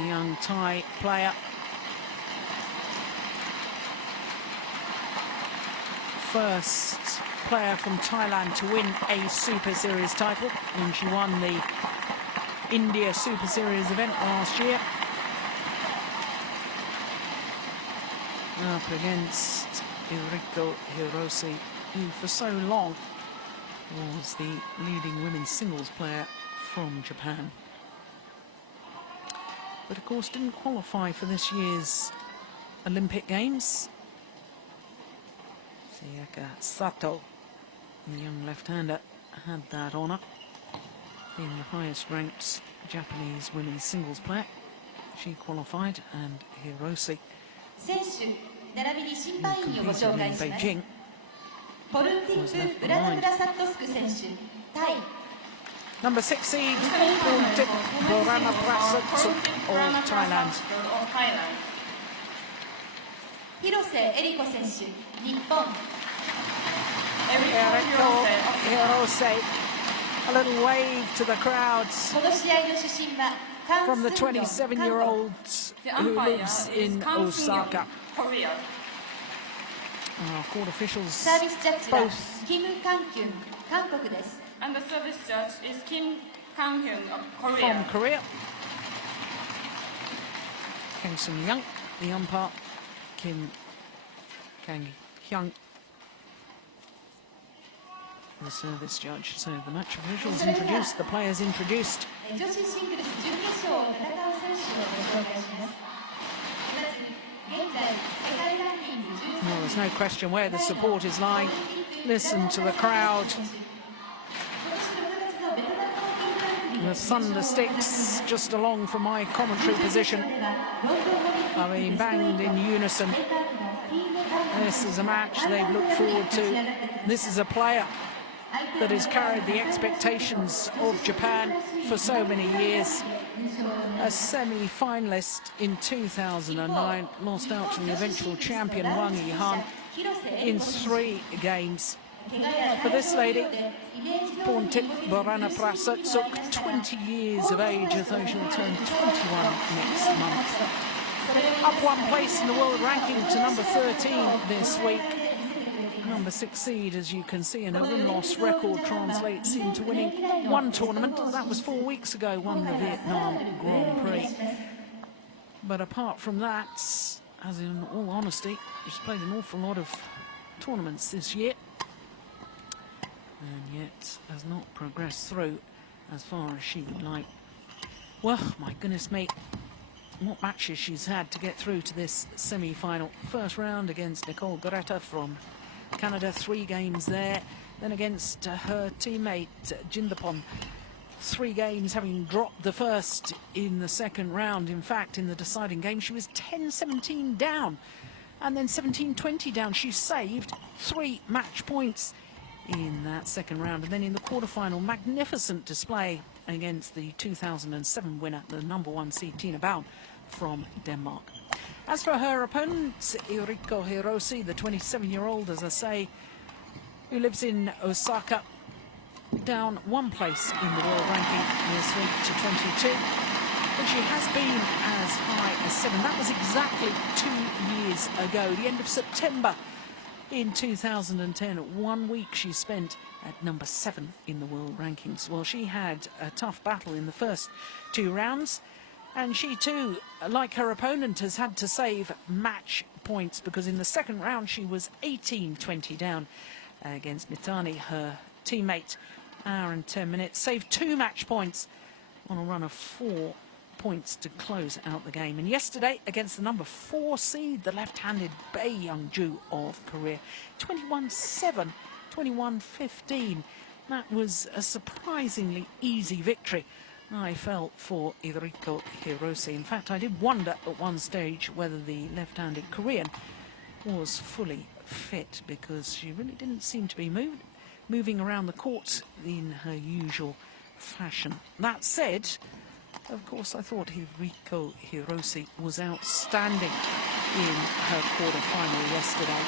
the young Thai player. First player from Thailand to win a Super Series title, and she won the India Super Series event last year. Up against Eriko Hirose, who for so long was the leading women's singles player from Japan. But of course didn't qualify for this year's Olympic Games. Sayaka Sato, the young left-hander, had that honour, being the highest ranked Japanese women's singles player. She qualified, and Hirose, who competed in Beijing, Porntip Buranaprasertsuk, Thai. Number 6 seed, Porntip Buranaprasertsuk of Thailand. Hirose Eriko senshi, Nippon. Eriko Hirose, a little wave to the crowds from the 27-year-old who lives in Osaka. Our court officials both and the service judge is Kim Kang-hyun of Korea. From Korea. Kang Sung-young, the umpire. Kim Kang-hyun, the service judge. So the match officials introduced, the players introduced. Well, there's no question where the support is lying. Listen to the crowd. The thunder sticks just along from my commentary position are being banged in unison. This is a match they've looked forward to. This is a player that has carried the expectations of Japan for so many years. A semi-finalist in 2009, lost out to the eventual champion Wang Yihan in 3 games. For this lady, Porntip Buranaprasertsuk, 20 years of age, although she'll turn 21 next month. Up 1 place in the world ranking to number 13 this week. Number 6 seed, as you can see, and her win-loss record translates into winning 1 tournament. That was 4 weeks ago, won the Vietnam Grand Prix. But apart from that, as in all honesty, she's played an awful lot of tournaments this year, and yet has not progressed through as far as she would like. Well, my goodness me, what matches she's had to get through to this semi-final. First round against Nicole Greta from Canada, 3 games there. Then against her teammate Jindapon, 3 games, having dropped the first in the second round. In fact, in the deciding game, she was 10-17 down, and then 17-20 down. She saved 3 match points in that second round. And then in the quarterfinal, magnificent display against the 2007 winner, the number 1 seed Tina Baun from Denmark. As for her opponent, Eriko Hirose, the 27-year-old, as I say, who lives in Osaka, down 1 place in the world ranking this week to 22. But she has been as high as 7. That was exactly 2 years ago, the end of September in 2010. 1 week she spent at number 7 in the world rankings. Well, she had a tough battle in the first 2 rounds, and she too, like her opponent, has had to save match points, because in the second round she was 18-20 down against Mitani, her teammate. Hour and 10 minutes, saved 2 match points on a run of 4 points to close out the game. And yesterday, against the number 4 seed, the left-handed Bae Young-ju of Korea, 21-7, 21-15. That was a surprisingly easy victory, I felt, for Eriko Hirose. In fact, I did wonder at one stage whether the left-handed Korean was fully fit, because she really didn't seem to be moving around the court in her usual fashion. That said, of course, I thought Eriko Hirose was outstanding in her quarter-final yesterday.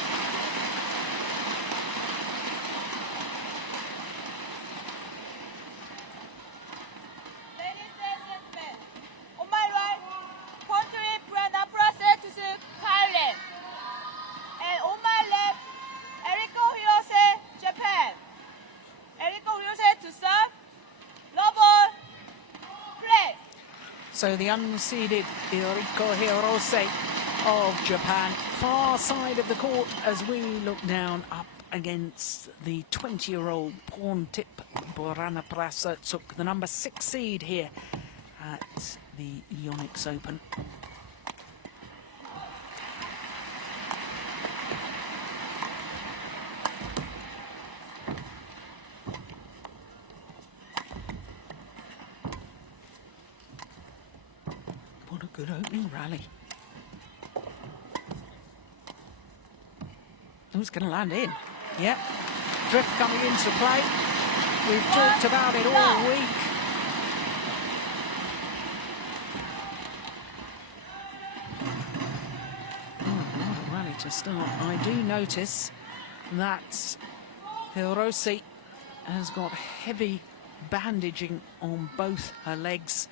So the unseeded Eriko Hirose of Japan, far side of the court as we look down up against the 20-year-old Porntip Buranaprasertsuk, the number 6 seed here at the Yonex Open. What a good opening rally. Who's going to land in? Yep. Drift coming into play. We've talked about it all week. Oh, what a rally to start. I do notice that Hirose has got heavy bandaging on both her legs.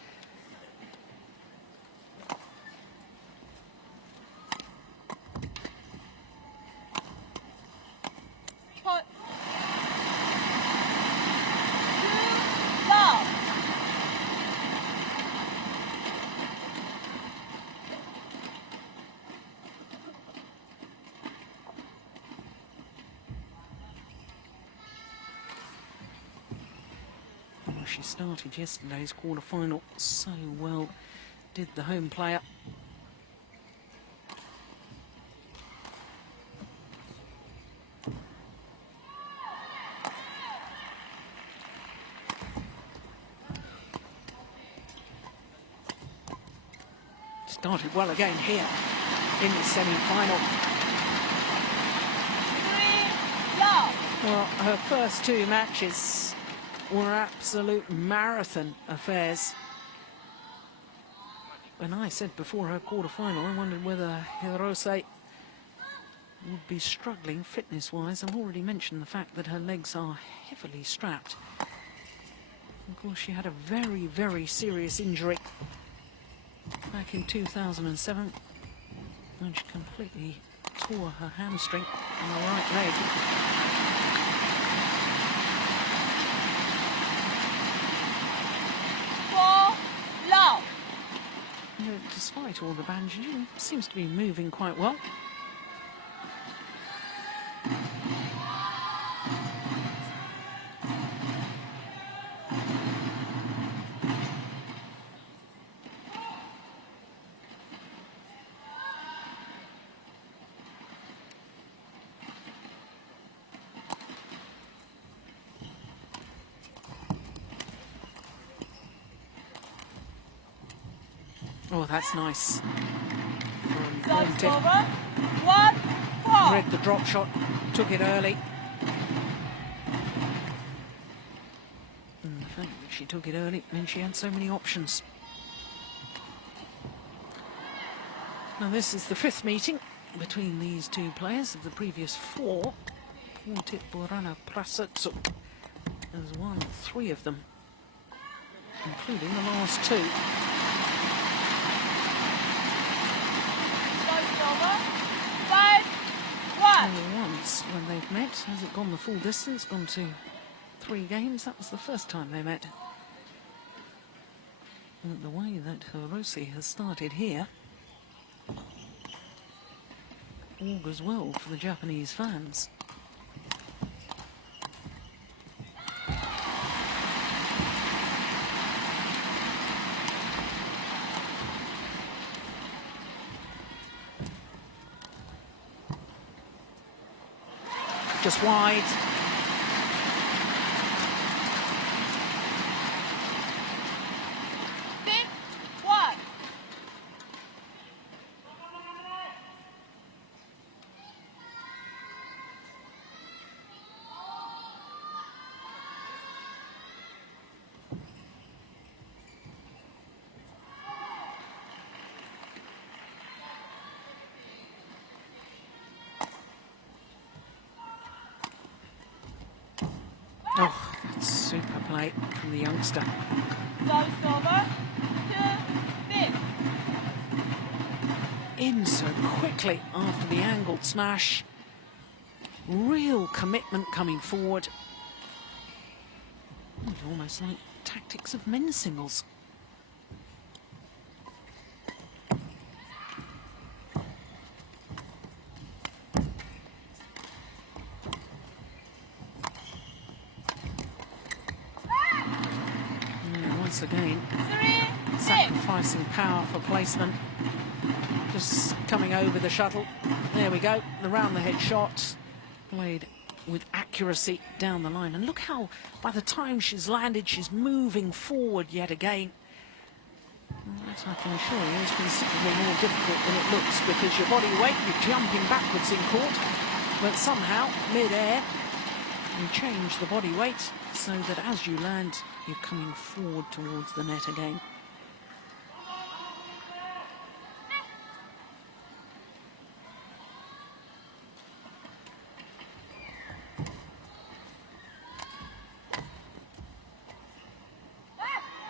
She started yesterday's quarter-final so well, did the home player. Started well again here in the semi-final. Well, her first 2 matches were absolute marathon affairs. When I said before her quarter-final, I wondered whether Hirose would be struggling fitness-wise. I've already mentioned the fact that her legs are heavily strapped. Of course, she had a very, very serious injury back in 2007, when she completely tore her hamstring on the right leg. Despite all the bandaging, seems to be moving quite well. Oh, that's nice. From Porntip. Read the drop shot, took it early. And the fact that she took it early meant she had so many options. Now this is the 5th meeting between these 2 players of the previous 4. Porntip Buranaprasertsuk has won 3 of them, including the last 2. Only once when they've met has it gone the full distance, gone to 3 games. That was the first time they met. And the way that Hirose has started here augurs well for the Japanese fans. Just wide. Oh, that's super play from the youngster. In so quickly after the angled smash. Real commitment coming forward. It's almost like tactics of men's singles. once again, 3-6. sacrificing power for placement. Just coming over the shuttle. There we go. The round-the-head shot. Played with accuracy down the line. And look how, by the time she's landed, she's moving forward yet again. That, I can assure you, is considerably more difficult than it looks, because your body weight, you're jumping backwards in court, but somehow, mid-air, you change the body weight so that as you land, you're coming forward towards the net again.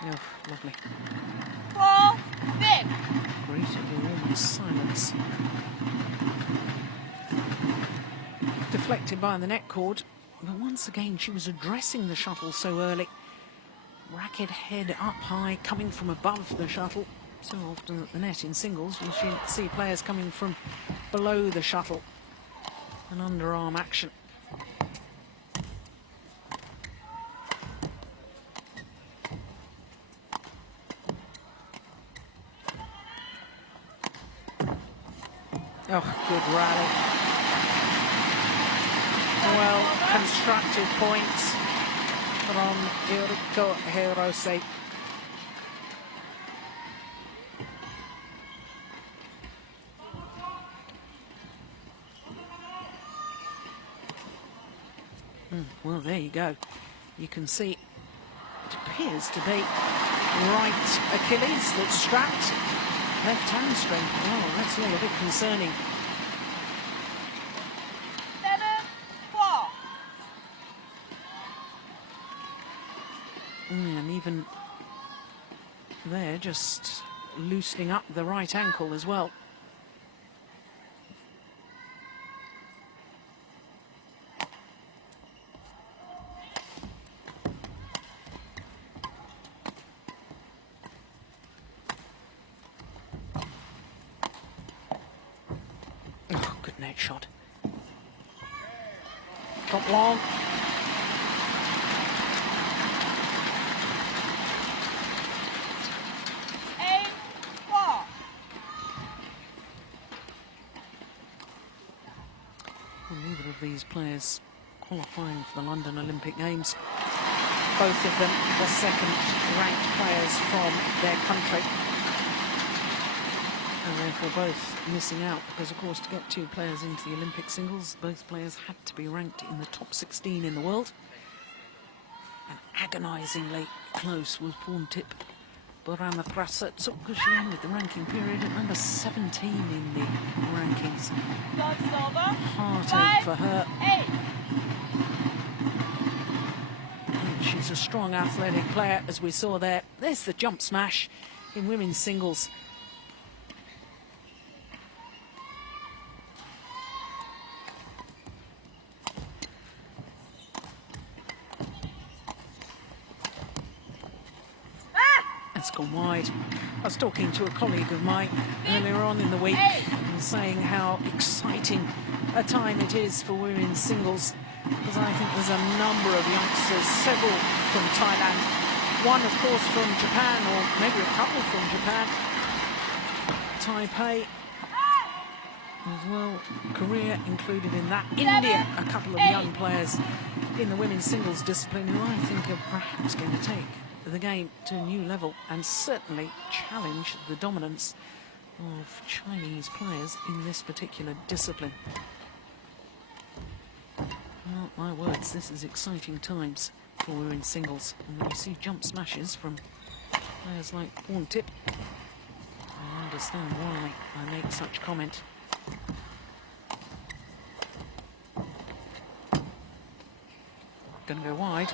Oh, lovely. 4-6. Greeted with almost silence. Deflected by the net cord, but once again she was addressing the shuttle so early. Racket head up high, coming from above the shuttle. So often at the net in singles, you should see players coming from below the shuttle. An underarm action. Oh, good rally. Well constructed points from Eriko Hirose. Well, there you go. You can see it appears to be right Achilles that's strapped. Left hamstring. Oh, that's all a bit concerning. 7-4. And even there, just loosening up the right ankle as well. Oh, good net shot. Top long. Well, neither of these players qualifying for the London Olympic Games. Both of them the second-ranked players from their country. And therefore both missing out, because of course to get two players into the Olympic singles, both players had to be ranked in the top 16 in the world. And agonisingly close was Porntip Buranaprasertsuk, because she ended the ranking period at number 17 in the rankings. Heartache for her. 8. And she's a strong athletic player, as we saw there. There's the jump smash in women's singles. That's gone wide. I was talking to a colleague of mine earlier on in the week and saying how exciting a time it is for women's singles, because I think there's a number of youngsters, several from Thailand, one of course from Japan, or maybe a couple from Japan, Taipei as well, Korea included in that, India, a couple of young players in the women's singles discipline who I think are perhaps going to take the game to a new level and certainly challenge the dominance of Chinese players in this particular discipline. Well, my words, this is exciting times for women's singles. And when you see jump smashes from players like Porntip, I understand why I make such comment. Gonna go wide.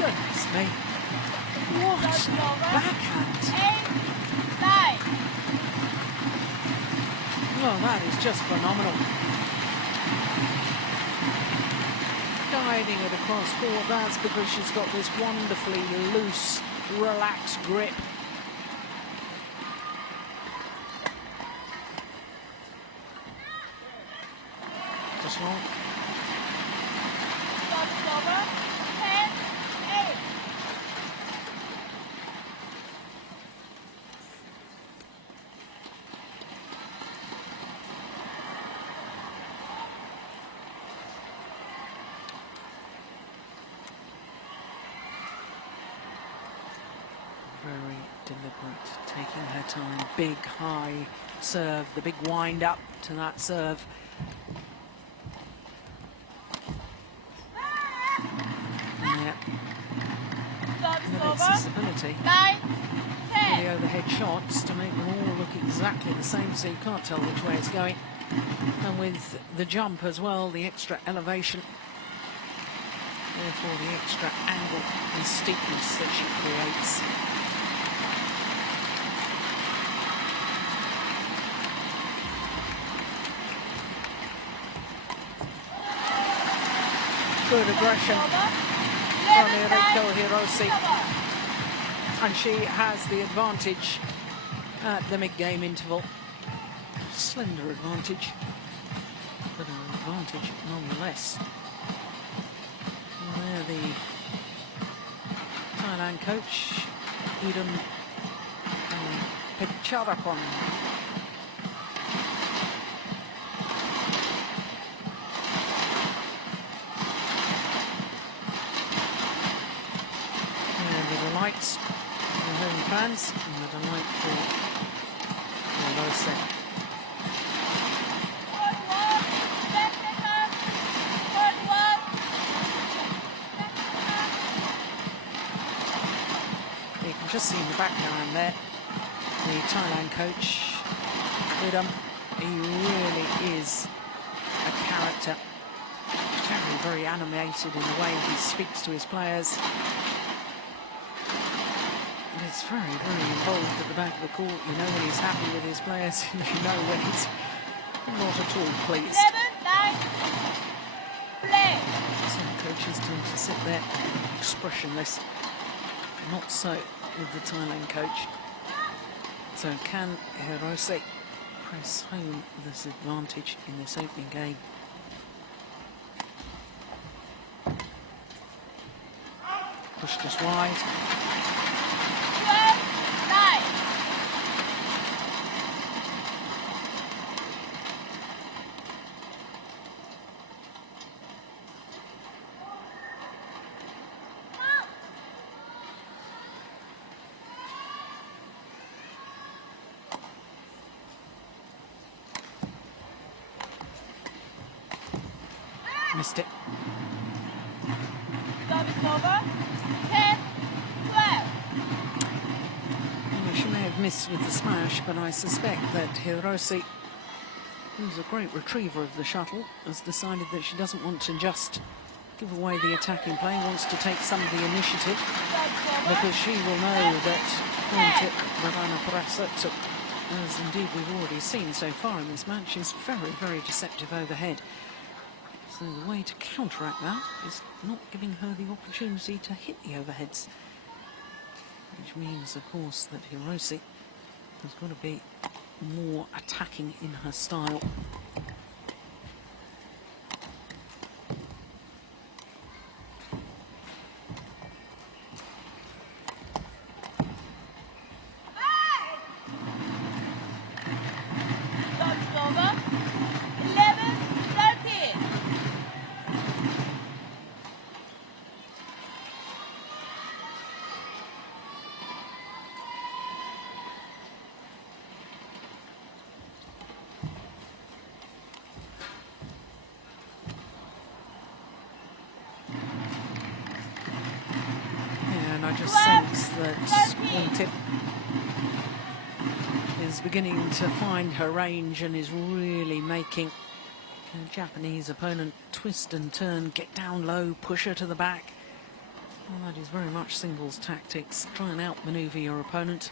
Goodness me. What backhand. 8, 9. Oh, that is just phenomenal. Guiding it across court, that's because she's got this wonderfully loose, relaxed grip. Just long. Over. 10, 8. Very deliberate, taking her time. Big high serve, the big wind up to that serve. Yeah. And its accessibility. 9, For 10. the overhead shots to make them all look exactly the same, so you can't tell which way it's going. And with the jump as well, the extra elevation, therefore the extra angle and steepness that she creates. Good aggression from Eriko Hirose, and she has the advantage at the mid-game interval. Slender advantage, but an advantage nonetheless. And there the Thailand coach, Idun Pecharapon. Delight for the home fans and the delight for Hirose. You can just see in the background there the Thailand coach, Idun. He really is a character, very, very animated in the way he speaks to his players. It's very, very involved at the back of the court. You know when he's happy with his players, you know when he's not at all pleased. 7, 9, play. Some coaches tend to sit there expressionless. Not so with the Thailand coach. So can Hirose press home this advantage in this opening game? Push just wide. 9. Missed it. Service over. 10, 12. Well, she may have missed with the smash, but I suspect that Hirose, who's a great retriever of the shuttle, has decided that she doesn't want to just give away the attacking play, wants to take some of the initiative, because she will know that Porntip Buranaprasertsuk, as indeed we've already seen so far in this match, is very, very deceptive overhead. So the way to counteract that is not giving her the opportunity to hit the overheads. Which means, of course, that Hirose has got to be more attacking in her style. Service over. 11, 13. And I just sense that Porntip is beginning to find her range and is really making the Japanese opponent twist and turn, get down low, push her to the back. Well, that is very much singles tactics. Try and outmaneuver your opponent.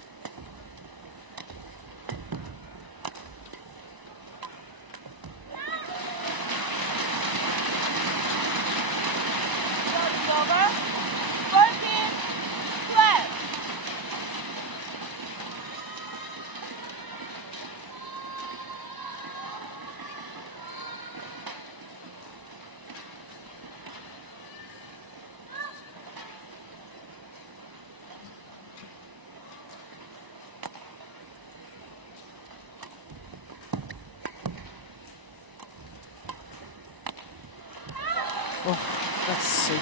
Oh, that's super.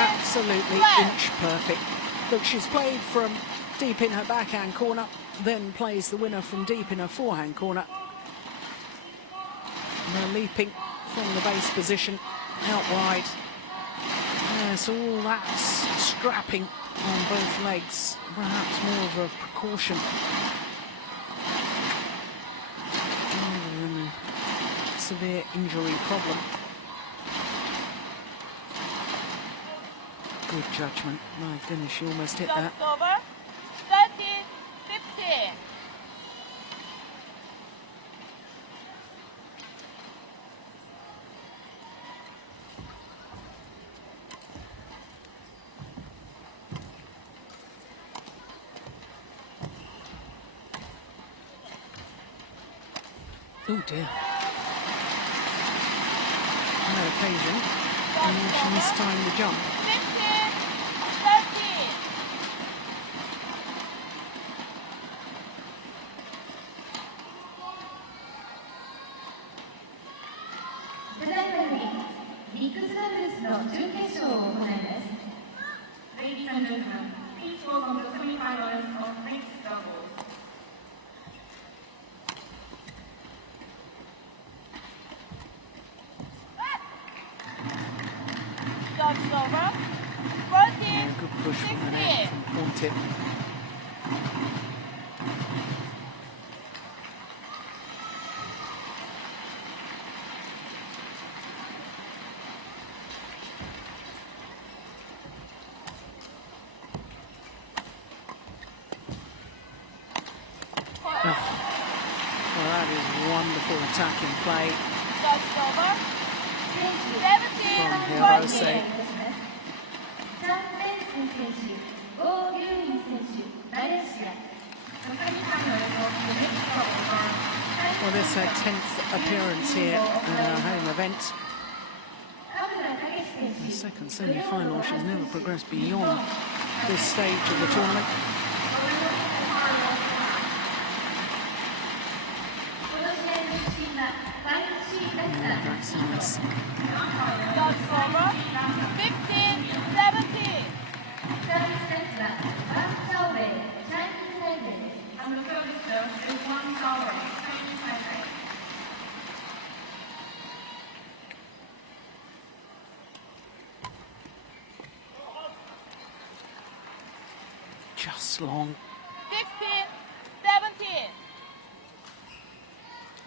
Absolutely inch perfect. Look, she's played from deep in her backhand corner, then plays the winner from deep in her forehand corner. And they're leaping from the base position out wide. Yes, all that strapping on both legs, perhaps more of a precaution rather than a severe injury problem. Good judgment. My goodness, she almost hit that. Over. 13-15. Oh dear. No occasion. And she missed time the jump. 15-13. Ladies and gentlemen, please welcome the semi-finalists of mixed doubles. Starts over. Yeah, good push from the net from Porntip. Well, that is wonderful attacking play Starts over. from 17-14. Hirose. ゴー・ユーイン選手、マレーシア。セミファイナルのネクスト Well, this is her 10th appearance here in her home event. The second semi-final, she's never progressed beyond this stage of the tournament. Yeah, that's nice. Starts over. 15-17. And the service serve is 1 hour, Chinese Taipei. Just long. 16-17.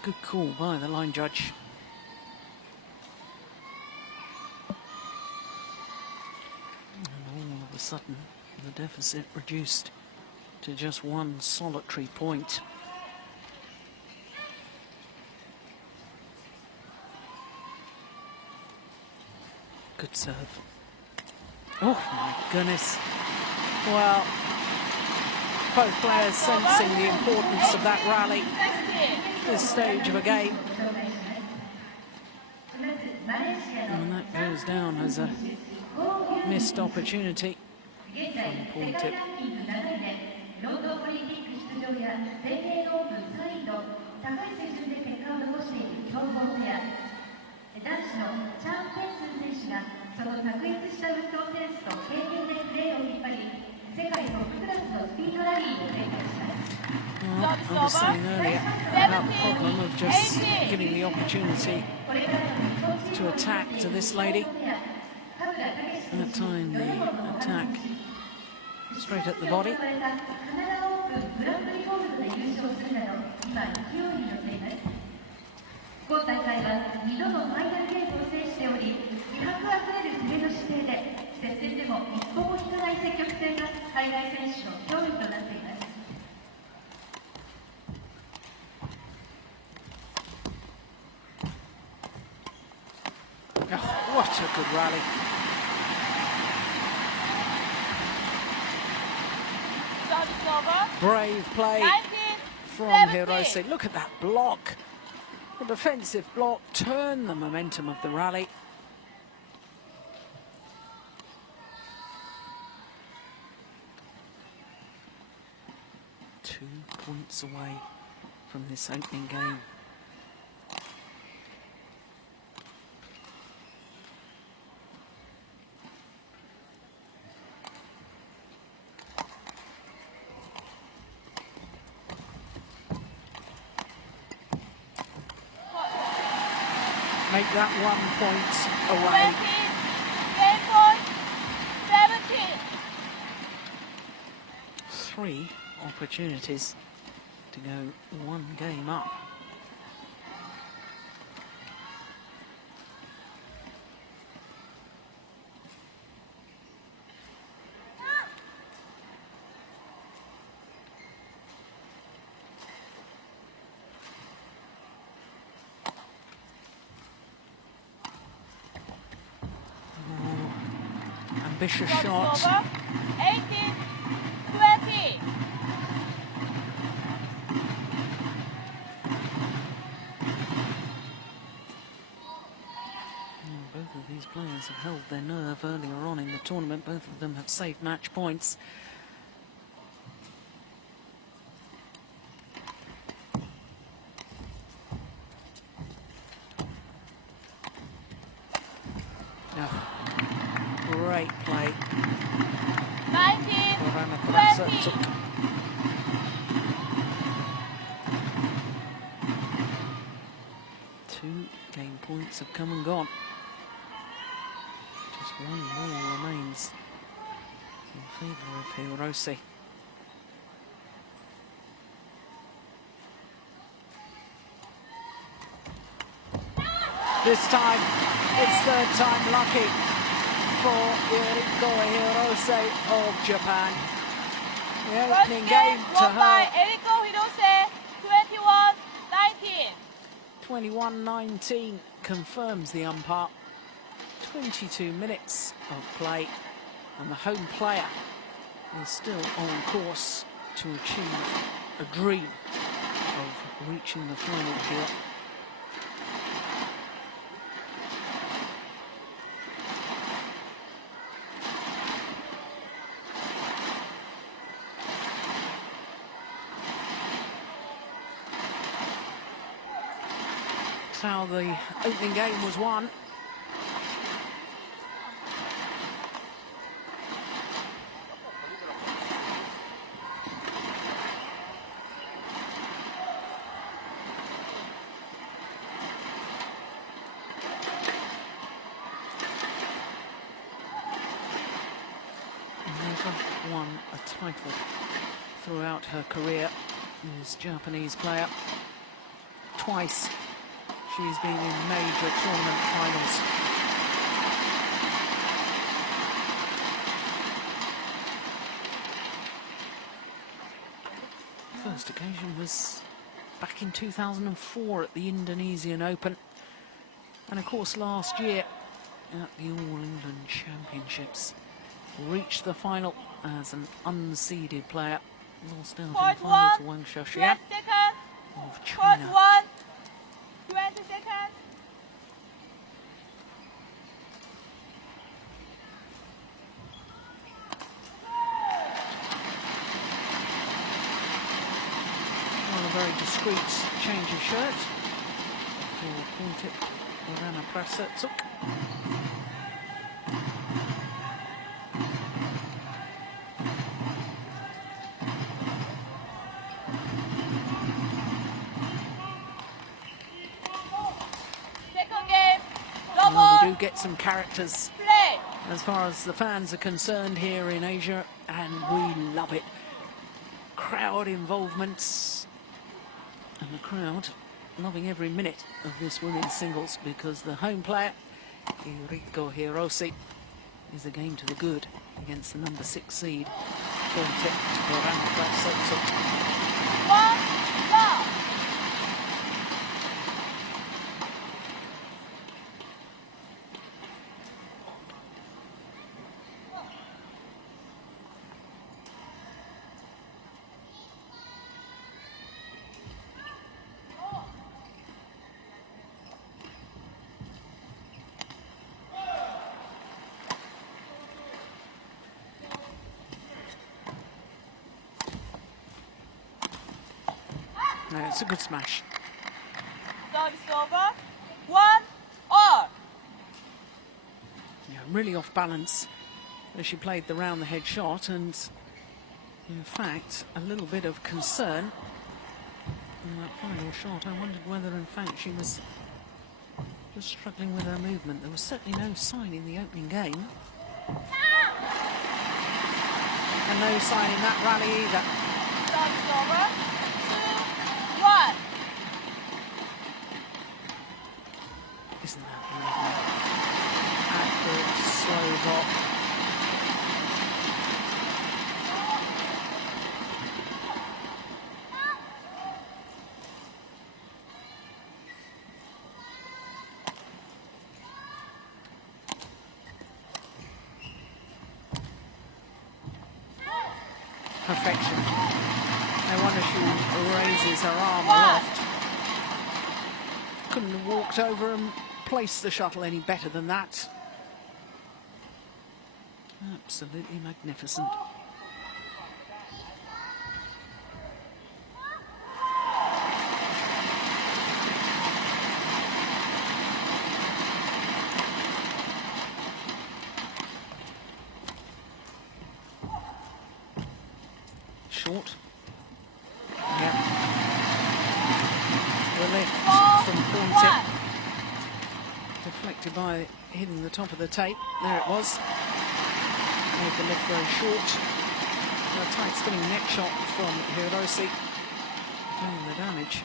Good call by the line judge. And all of a sudden, the deficit reduced to just one solitary point. Good serve. Oh my goodness. Well, both players sensing the importance of that rally at this stage of a game. And that goes down as a missed opportunity from Porntip. ロンドンオリンピック出場や全英オープン3位の高い水準で結果を残している強豪ペア。男子のチャン・ペンスン選手がその卓越した運動センスと経験でプレーを引っ張り、世界トップクラスのスピードラリーを展開します。Well, I was saying earlier about the problem of just giving the opportunity to attack to this lady. That time the attack straight at the body. 今大会は2度のファイナルゲームを制しており、気迫あふれる攻めの姿海外選手の脅威となっています。 Oh, what a good rally. Service over. Brave play 19, from 17. Hirose. Look at that block. The defensive block turned the momentum of the rally. Two points away from this opening game. Make that 1 point away. 20, 10 points, 17. 3 opportunities to go 1 game up. Ambitious Service shot. over. 18, 20. Both of these players have held their nerve earlier on in the tournament. Both of them have saved match points. Oh, great play. 19, Buranaprasertsuk. 20. Two game points have come and gone. Just 1 more remains in favour of Hirose. This time, it's third time lucky for Eriko Hirose of Japan. The First opening game game to won by her, Eriko Hirose, 21-19. 21-19, confirms the umpire. 22 minutes of play, and the home player is still on course to achieve a dream of reaching the final here. That's how the opening game was won. Never won a title throughout her career, this Japanese player. Twice she's been in major tournament finals. First occasion was back in 2004 at the Indonesian Open, and of course last year at the All England Championships. Reached the final as an unseeded player. Lost out in the Point final one, to Wang 20 Xiaoxian seconds. of Point China. 1, 20 seconds. Well, a very discreet change of shirt for Porntip Buranaprasertsuk. Second game, Well, double we do get some characters play. as far as the fans are concerned here in Asia, and we love it. Crowd involvements, and the crowd loving every minute of this women's singles, because the home player, Eriko Hirose, is a game to the good against the number 6 seed Porntip Buranaprasertsuk. 1 love. No, it's a good smash. Service over. 1 all. Yeah, really off balance as she played the round the head shot, and in fact a little bit of concern in that final shot. I wondered whether in fact she was just struggling with her movement. There was certainly no sign in the opening game, and no sign in that rally either. Service over. 2 1. Isn't that lovely? Accurate, slow drop. Perfection. No wonder she raises her arm aloft. Couldn't have walked over and placed the shuttle any better than that. Absolutely magnificent. Short. Yep. The lift from Porntip. Deflected by hitting the top of the tape. There it was. Made the lift very short. A tight spinning neck shot from Hirose. Doing the damage.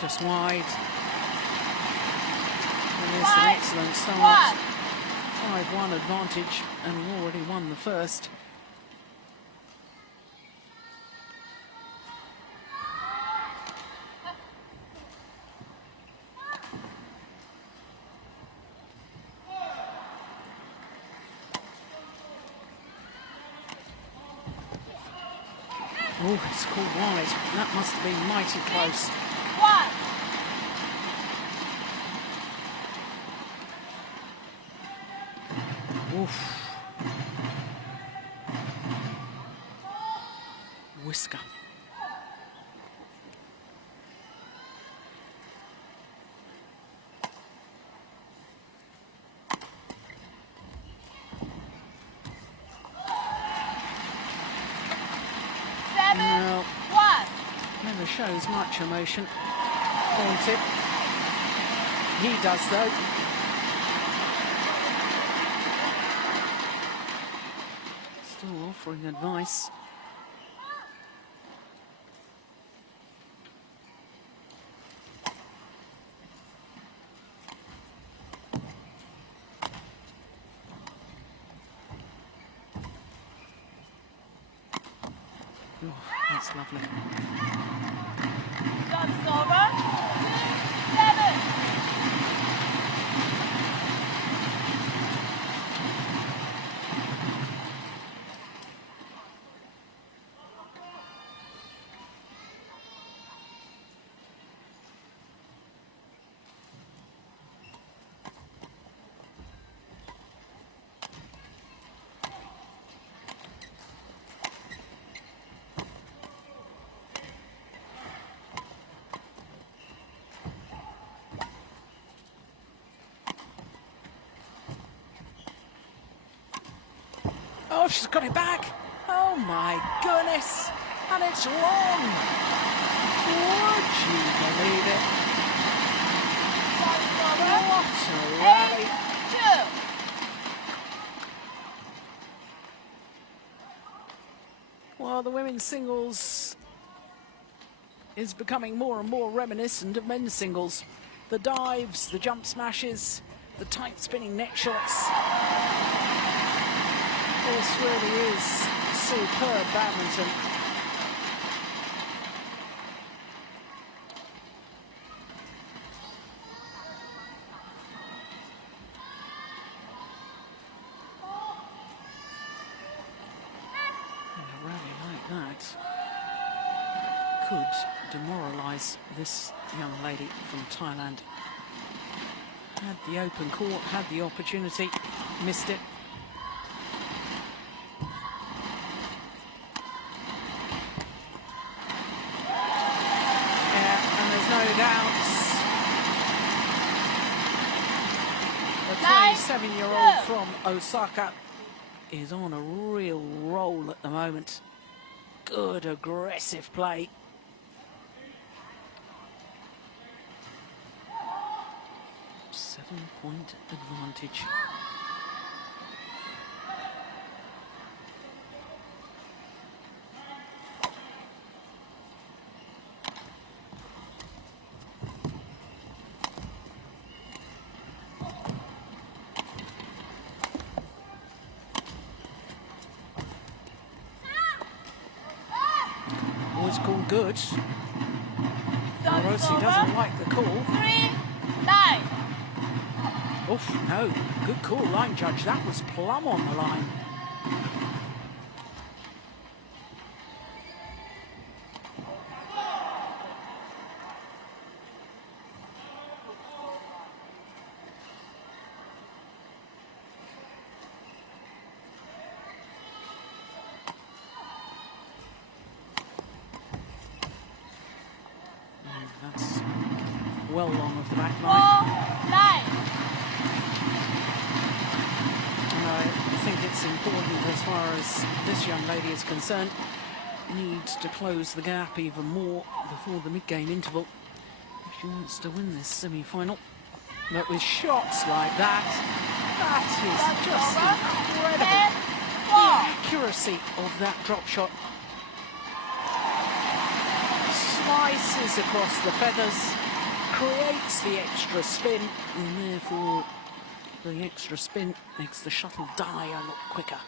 Just wide. And there's an excellent start. 5-1 advantage, and we already won the first. Oh, it's called wide. That must have been mighty close. 1. Oof. Whisker. No, 1. never shows much emotion. Porntip. He does though. Still offering advice. Oh, that's lovely. Service over. 2 7. Oh, she's got it back. Oh my goodness. And it's wrong. Would you believe it? What a rally. 2. women's singles is becoming more and more reminiscent of men's singles. The dives, the jump smashes, the tight spinning net shots. This really is superb badminton. And a rally like that could demoralise this young lady from Thailand. Had the open court, had the opportunity, missed it. Yeah, and there's no doubts. The 27-year-old from Osaka is on a real roll at the moment. Good aggressive play. Seven-point advantage. Always called good. Hirose doesn't like the call. 3-9. Oof, no, good call, line judge. That was plumb on the line. That's well long of the back line. 4-9. I think it's important as far as this young lady is concerned. Needs to close the gap even more before the mid-game interval if she wants to win this semi-final. But with shots like that, that is just incredible. The accuracy of that drop shot. Slices across the feathers, creates the extra spin, and therefore the extra spin makes the shuttle die a lot quicker.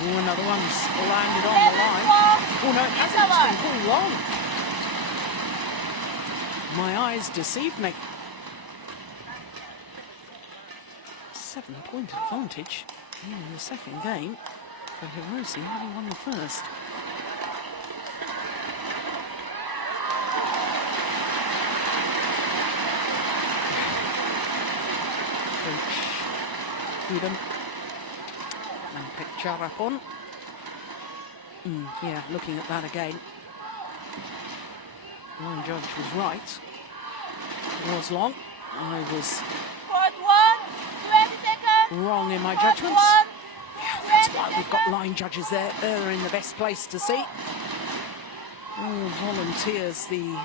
Ooh, another one's landed on the line. Oh no, it hasn't, it's been pulled long. My eyes deceived me. 7-point advantage in the second game for Hirose, having won the first. Coach Udom and Picharapon. Yeah, looking at that again. Line judge was right. It was long. I was Court 1, 20 seconds. wrong in my Court judgments. 1, Yeah, that's why we've got line judges there. They're in the best place to see. All volunteers, the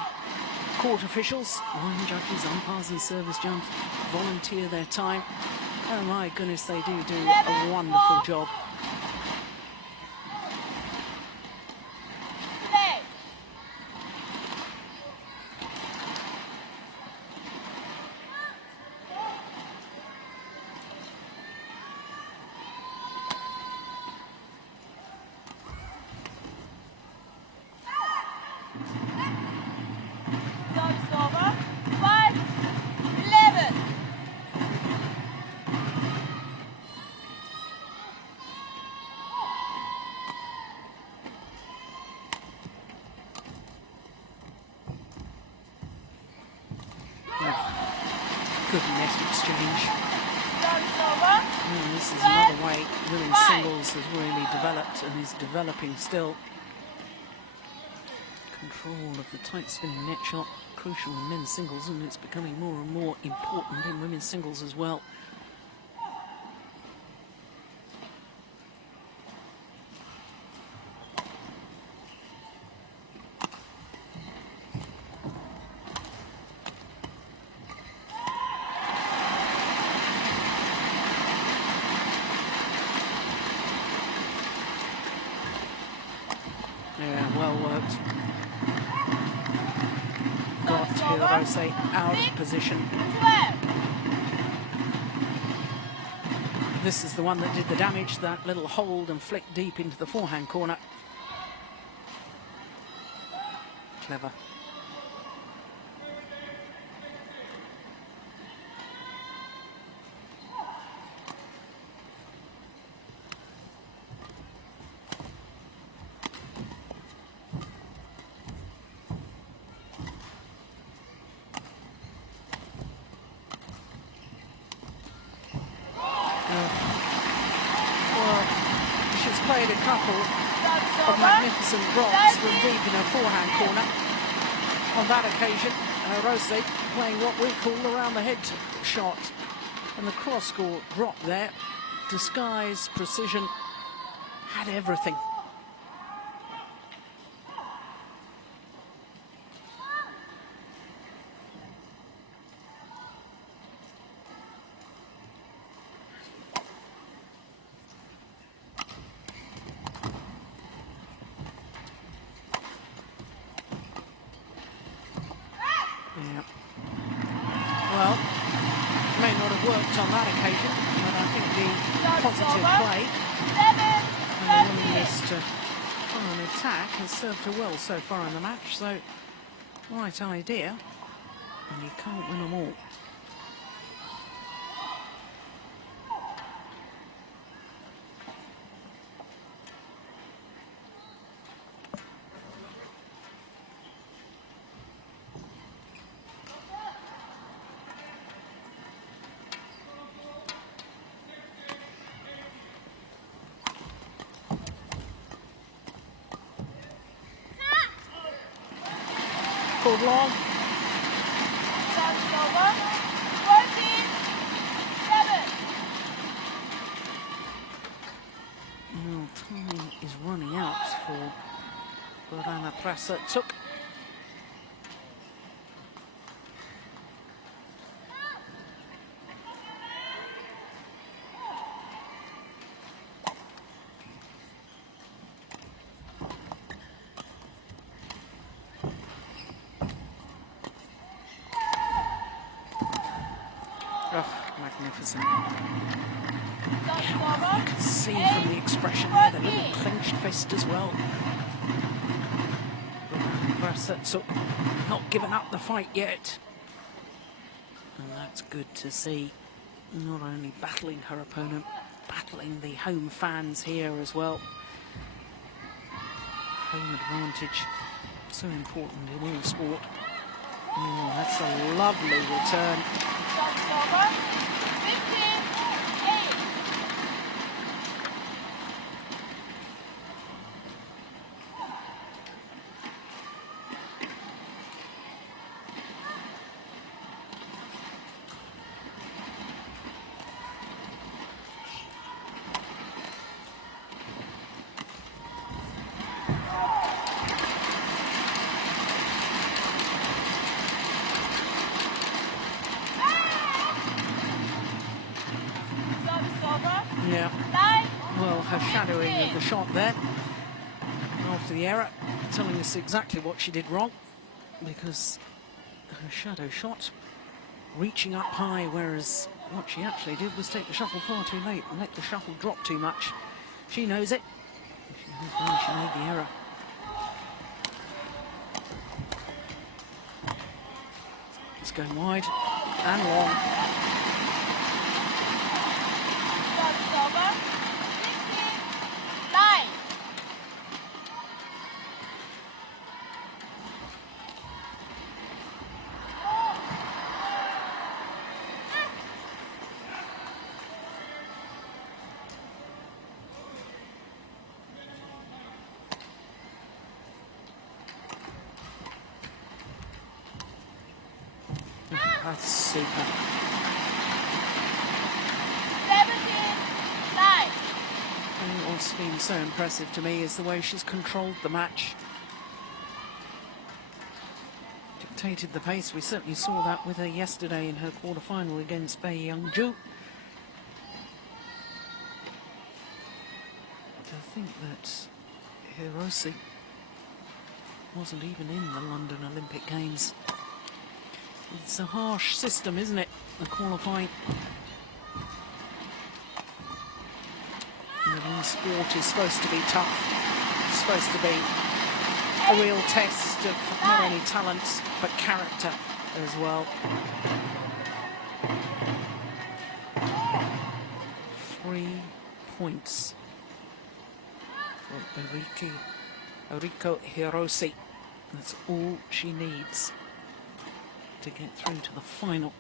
court officials, line judges, umpires and service jumps, volunteer their time. Oh my goodness, they do a wonderful job. play. Service over. 5-11. Good net exchange. Service over. And this is another way women's singles has really developed and is developing still. Control of the tight spinning net shot, crucial in men's singles, and it's becoming more and more important in women's singles as well. Hirose out of position. 12. This is the one that did the damage, that little hold and flick deep into the forehand corner. Clever. Played a couple of magnificent drops from deep in her forehand corner. On that occasion, Hirose playing what we call around the head shot. And the cross-court drop there, disguise, precision, had everything. Well, may not have worked on that occasion, but I think the positive play and the willingness to try and attack has served her well so far in the match. So, right idea, and you can't win them all. Called long. Service over. 14. 7. Well, time is running out for Buranaprasertsuk. Oh, magnificent. Service You over. can see from the expression there, the little clenched fist as well. Buranaprasertsuk not giving up the fight yet. And that's good to see. Not only battling her opponent, battling the home fans here as well. Home advantage, so important in all sport. Oh, that's a lovely return. Service over. 15. 8. Service over. Yeah, 9. well, her shadowing of the shot there after the error, telling us exactly what she did wrong, because her shadow shot reaching up high, whereas what she actually did was take the shuttle far too late and let the shuttle drop too much. She knows it. She knows why she made the error. It's going wide and long. Service over. 16. 9. That's super. 17. 9. And what's been so impressive to me is the way she's controlled the match. Dictated the pace. We certainly saw that with her yesterday in her quarter-final against Bae Young-ju. To think that Hirose wasn't even in the London Olympic Games It's a harsh system, isn't it? The qualifying. And sport is supposed to be tough. It's supposed to be a real test of not only talent but character as well. 3 points for Eriko Hirose. That's all she needs to get through to the final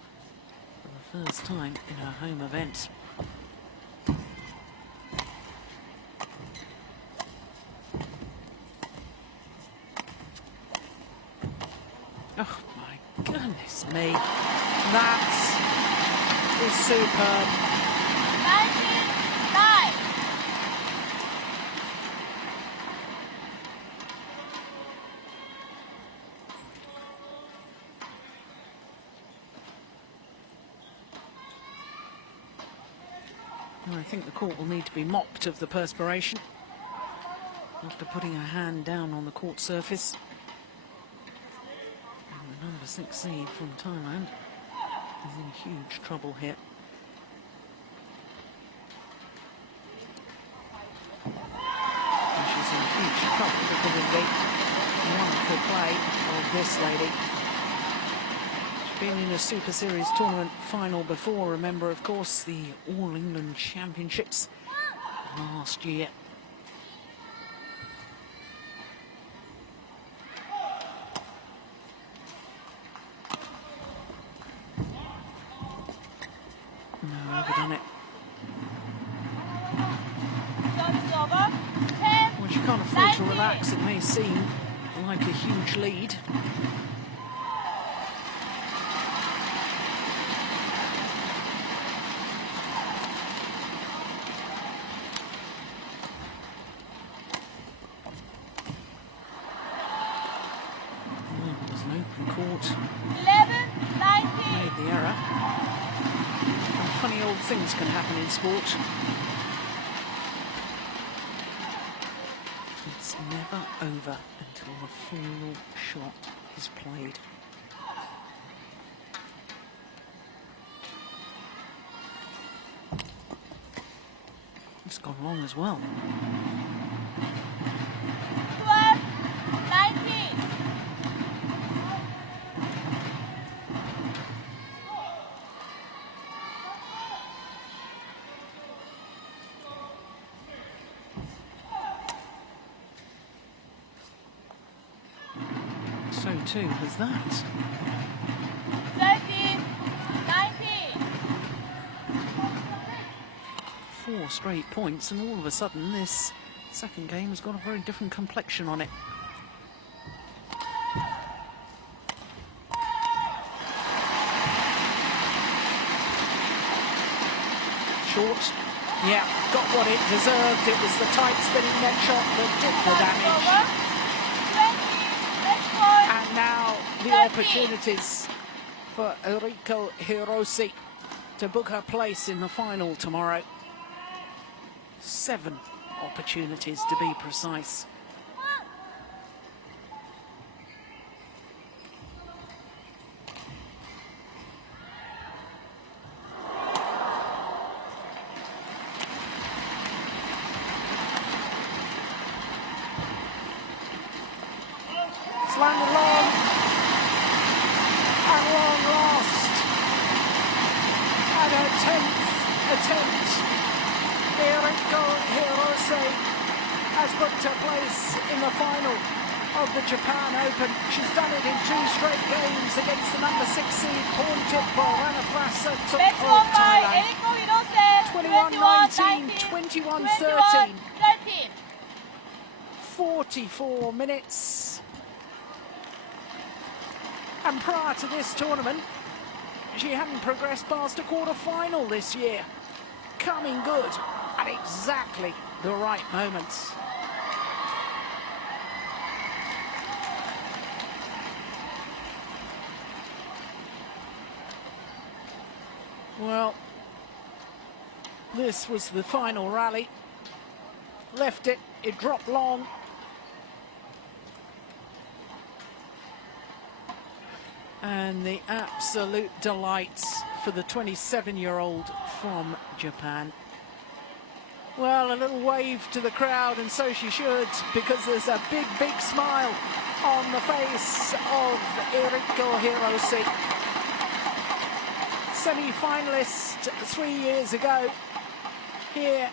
for the first time in her home event. Oh my goodness me, that is superb. 99. Well, I think the court will need to be mopped of the perspiration after putting her hand down on the court surface. The number 6 seed from Thailand is in huge trouble here. And she's in huge trouble because of the wonderful play of this lady. She's been in a Super Series tournament final before. Remember, of course, the All England Championships last year. No, overdone it. Service over. 10. Well, she can't afford to relax. It may seem like a huge lead. Well, there's an open court. 11. 19. Made the error. And funny old things can happen in sport. It's never over until the final shot is played. It's gone long as well. 12. 19. So too has that. 13. 19. 4 straight points, and all of a sudden this second game has got a very different complexion on it. Short. Yeah, got what it deserved. It was the tight spinning net shot that did the damage. 20. Next point. And now the 30. opportunities for Eriko Hirose to book her place in the final tomorrow. 7 opportunities to be precise. It's landed long and long last. And her 10th attempt, Eriko Hirose has booked her place in the final of the Japan Open. She's done it in 2 straight games against the number 6 seed Porntip Buranaprasertsuk Next of one by Thailand. Eriko Hirose. 21-19, 21-19, 21-13. 21-13. 44 minutes. And prior to this tournament, she hadn't progressed past a quarter-final this year. Coming good at exactly the right moments. Well, this was the final rally. Left it, it dropped long. And the absolute delights for the 27-year-old from Japan. Well, a little wave to the crowd, and so she should, because there's a big, big smile on the face of Eriko Hirose. Semi-finalist 3 years ago here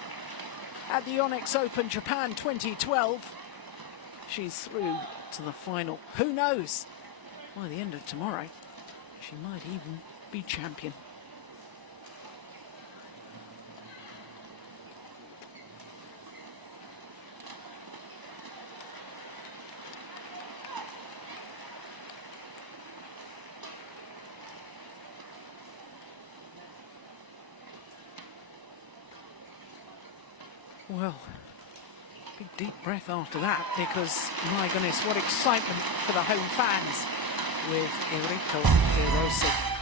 at the Yonex Open Japan 2012. She's through to the final. Who knows? By the end of tomorrow, she might even be champion. Well, big deep breath after that, because my goodness, what excitement for the home fans with Eriko Hirose.